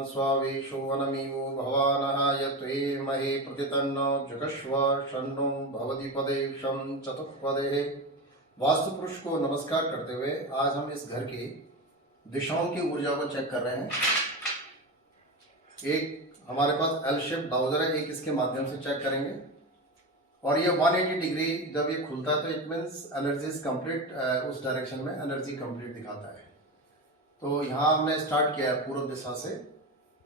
भवान् स्वावेशो वनमीवो भवानः यत्वेमहे प्रतितन्नो जुगश्व षण्णो भवति पदे शं चतुष्पदे। वास्तु पुरुष को नमस्कार करते हुए आज हम इस घर की दिशाओं की ऊर्जा को चेक कर रहे हैं। एक हमारे पास एल शेप डाउजर है, एक इसके माध्यम से चेक करेंगे और ये 180 डिग्री जब ये खुलता है तो it means energy is complete, उस डायरेक्शन में एनर्जी कंप्लीट दिखाता है। तो यहाँ हमने स्टार्ट किया है पूर्व दिशा से,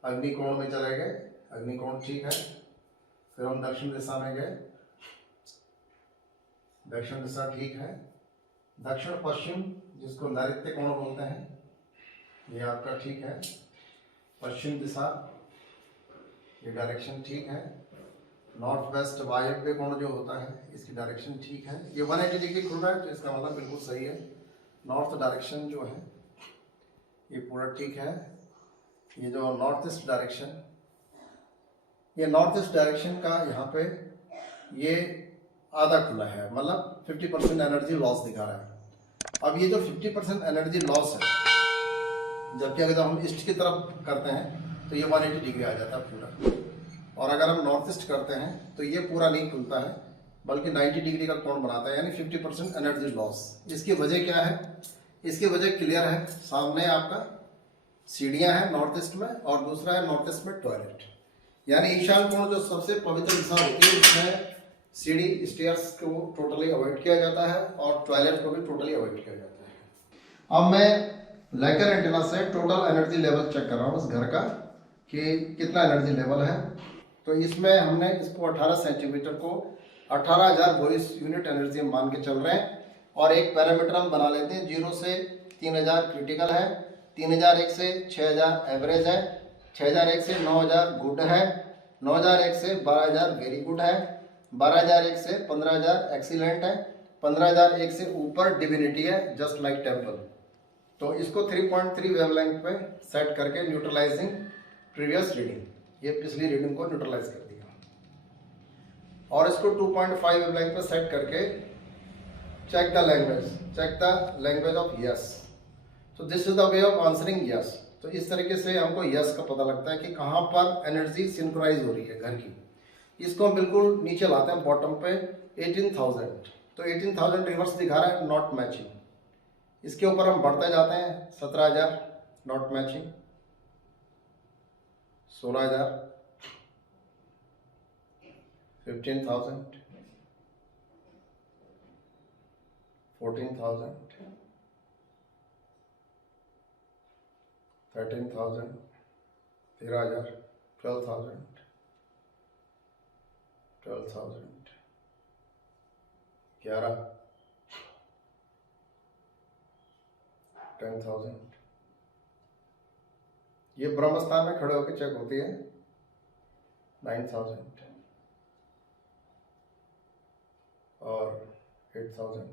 अग्निकोण में चले गए, अग्निकोण ठीक है। फिर हम दक्षिण दिशा में गए, दक्षिण दिशा ठीक है। दक्षिण पश्चिम जिसको नैऋत्य कोण बोलते हैं ये आपका ठीक है। पश्चिम दिशा ये डायरेक्शन ठीक है। नॉर्थ वेस्ट वायव्य कोण जो होता है इसकी डायरेक्शन ठीक है। ये 180 डिग्री खुल रहा है तो इसका मतलब बिल्कुल सही है। नॉर्थ डायरेक्शन जो है ये पूरा ठीक है। ये जो नॉर्थ ईस्ट डायरेक्शन, ये नॉर्थ ईस्ट डायरेक्शन का यहाँ पे ये आधा खुला है, मतलब 50% एनर्जी लॉस दिखा रहा है। अब ये जो 50% एनर्जी लॉस है, जबकि अगर हम ईस्ट की तरफ करते हैं तो ये 180 डिग्री आ जाता है पूरा, और अगर हम नॉर्थ ईस्ट करते हैं तो ये पूरा नहीं खुलता है बल्कि 90 डिग्री का कोण बनाता है, यानी 50% एनर्जी लॉस। इसकी वजह क्या है? इसकी वजह क्लियर है, सामने आपका सीढ़ियां हैं नॉर्थ ईस्ट में और दूसरा है नॉर्थ ईस्ट में टॉयलेट। यानी ईशान कोण जो सबसे पवित्र दिशा होती है उसमें सीढ़ी स्टेयर्स को टोटली अवॉइड किया जाता है और टॉयलेट को भी टोटली अवॉइड किया जाता है। अब मैं लेकर एंटेना से टोटल एनर्जी लेवल चेक कर रहा हूँ उस घर का कि कितना एनर्जी लेवल है। तो इसमें हमने इसको 18 सेंटीमीटर को 18,000 वॉइस यूनिट एनर्जी हम मान के चल रहे हैं और एक पैरामीटर हम बना लेते हैं। 0 से 3000 क्रिटिकल है, 3001 से 6000 एवरेज है, 6001 से 9000 गुड है, 9001 से 12000 वेरी गुड है, 12001 से 15000 एक्सीलेंट है, 15001 से ऊपर डिविनिटी है, जस्ट लाइक टेम्पल। तो इसको 3.3 वेवलेंथ पे सेट करके न्यूट्रलाइजिंग प्रीवियस रीडिंग, ये पिछली रीडिंग को न्यूट्रलाइज कर दिया, और इसको 2.5 वेवलेंथ पे सेट करके check the language of yes. So this is the way of answering yes. तो इस तरीके से हमको yes का पता लगता है कि कहाँ पर एनर्जी सिंक्रोनाइज हो रही है घर की। इसको हम बिल्कुल नीचे लाते हैं बॉटम पे 18,000, तो 18,000 रिवर्स दिखा रहा है, नॉट मैचिंग। इसके ऊपर हम बढ़ते जाते हैं 17,000 नॉट मैचिंग, 16,000, 15,000, 14,000, 13,000, 13,000, 12,000, 12,000, 11, 10,000। ये ब्रह्म स्थान में खड़े होकर चेक होती है 9,000 और 8,000,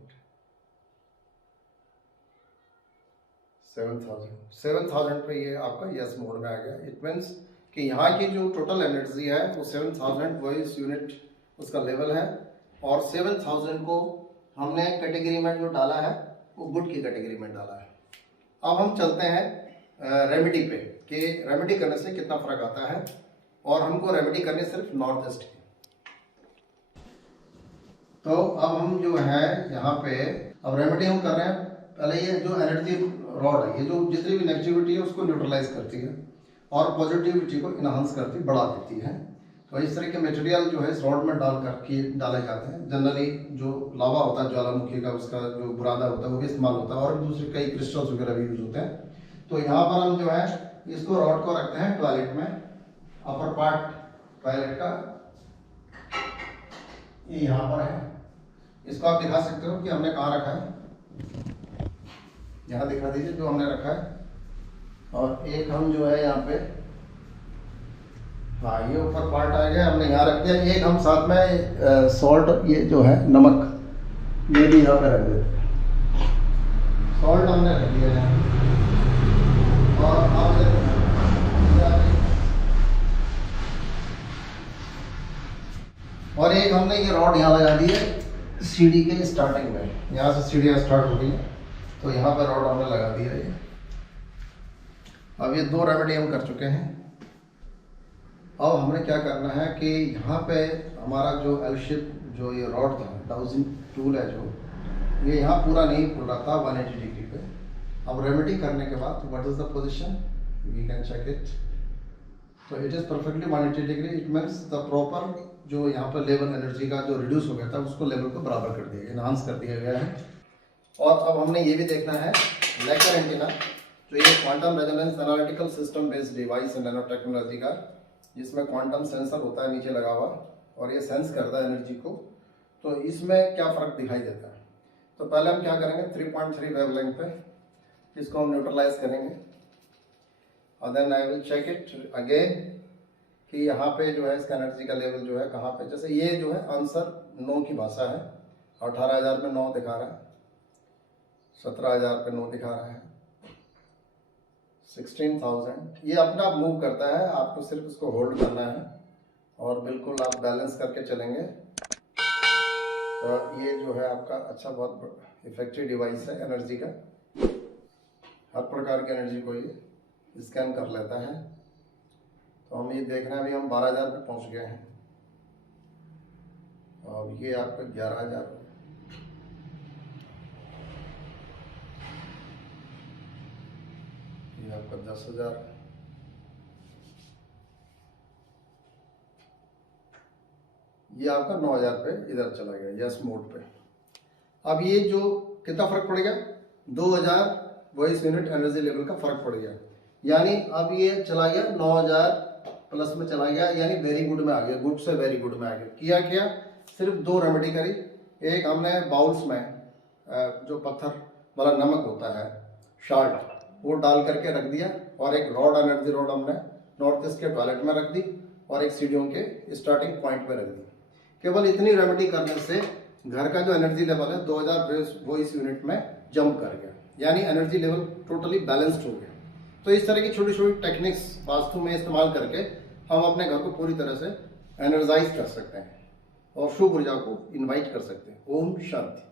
7,000 पे ये आपका यस मोड में आ गया। इट मीन्स कि यहाँ की जो टोटल एनर्जी है वो 7,000 वॉइस यूनिट उसका लेवल है, और 7,000 को हमने कैटेगरी में जो डाला है वो गुड की कैटेगरी में डाला है। अब हम चलते हैं रेमेडी पे कि रेमेडी करने से कितना फर्क आता है, और हमको रेमेडी करनी सिर्फ नॉर्थ ईस्ट की। तो अब हम जो है यहाँ पे अब रेमेडी हम कर रहे हैं। पहले ये जो एनर्जी रॉड है, ये जो जितनी भी नेगेटिविटी है उसको न्यूट्रलाइज करती है और पॉजिटिविटी को इनहांस करती, बढ़ा देती है। तो इस तरह के मटेरियल जो है इस रॉड में डाले जाते हैं। जनरली जो लावा होता है ज्वालामुखी का, उसका जो बुरादा होता है वो भी इस्तेमाल होता है, और भी दूसरे कई क्रिस्टल्स वगैरह भी यूज होते हैं। तो यहाँ पर हम जो है इसको रॉड को रखते हैं टॉयलेट में, अपर पार्ट टॉयलेट का ये यहाँ पर है। इसको आप दिखा सकते हो कि हमने कहाँ रखा है, यहाँ दिखा दीजिए जो हमने रखा है। और एक हम जो है यहाँ पे, हाँ ये ऊपर पार्ट आ गया, हमने यहाँ रख दिया। एक हम साथ में सॉल्ट, ये जो है नमक, ये भी यहाँ पे रख देते, सॉल्ट हमने रख दिया यहाँ। और एक हमने ये रॉड यहाँ लगा दी है सीढ़ी के स्टार्टिंग में, यहाँ से सीढ़ियाँ स्टार्ट हो गई हैं तो यहाँ पर रॉड हमने लगा दिया है। अब ये 2 रेमेडी हम कर चुके हैं। अब हमने क्या करना है कि यहाँ पे हमारा जो एल शेप जो ये रॉड था, डाउजिंग टूल है जो, ये यहाँ पूरा नहीं खुल रहा था 180 डिग्री पे। अब रेमेडी करने के बाद what is the position, we can check it. तो it is perfectly 180 degree, it means the proper जो यहाँ पर लेवल एनर्जी का जो रिड्यूस हो गया था उसको लेवल को बराबर कर दिया, इनहांस कर दिया गया है। और अब हमने ये भी देखना है लेकर एंटीना, जो ये quantum resonance analytical system based device है नैनो टेक्नोलॉजी का, जिसमें क्वांटम सेंसर होता है नीचे लगा हुआ और ये सेंस करता है एनर्जी को। तो इसमें क्या फ़र्क दिखाई देता है, तो पहले हम क्या करेंगे 3.3 वेवलेंथ पे इसको हम न्यूट्रलाइज करेंगे और then I will check it again कि यहाँ पे जो है इसका एनर्जी का लेवल जो है कहाँ पे, जैसे ये जो है आंसर 9 की भाषा है, 18,000 पे 9 दिखा रहा है, 17,000 पे 9 दिखा रहा है, 16,000। ये अपना आप मूव करता है, आपको सिर्फ इसको होल्ड करना है और बिल्कुल आप बैलेंस करके चलेंगे। और ये जो है आपका अच्छा बहुत इफेक्टिव डिवाइस है एनर्जी का, हर प्रकार की एनर्जी को ये स्कैन कर लेता है। तो हम ये देख रहे हैं अभी हम 12,000 पे पहुंच गए हैं और ये आपका 11,000, ये आपका 10,000, ये आपका 9,000 पे इधर चला गया यस मोड पे। अब ये जो कितना फर्क पड़ गया, 2,000 वॉइस यूनिट एनर्जी लेवल का फर्क पड़ गया, यानी अब ये चला गया 9,000 प्लस में चला गया, यानी वेरी गुड में आ गया, गुड से वेरी गुड में आ गया। क्या सिर्फ 2 रेमेडी करी, एक हमने बाउल्स में जो पत्थर वाला नमक होता है शाल्ट वो डाल करके रख दिया, और एक रॉड एनर्जी रॉड हमने नॉर्थ ईस्ट के टॉयलेट में रख दी और एक सीढ़ियों के स्टार्टिंग पॉइंट पे रख दी। केवल इतनी रेमेडी करने से घर का जो एनर्जी लेवल है 2,000 वॉइस यूनिट में जंप कर गया, यानी एनर्जी लेवल टोटली बैलेंस्ड हो गया। तो इस तरह की छोटी छोटी टेक्निक्स वास्तु में इस्तेमाल करके हम अपने घर को पूरी तरह से एनर्जाइज कर सकते हैं और शुभ ऊर्जा को इनवाइट कर सकते हैं। ओम शांति।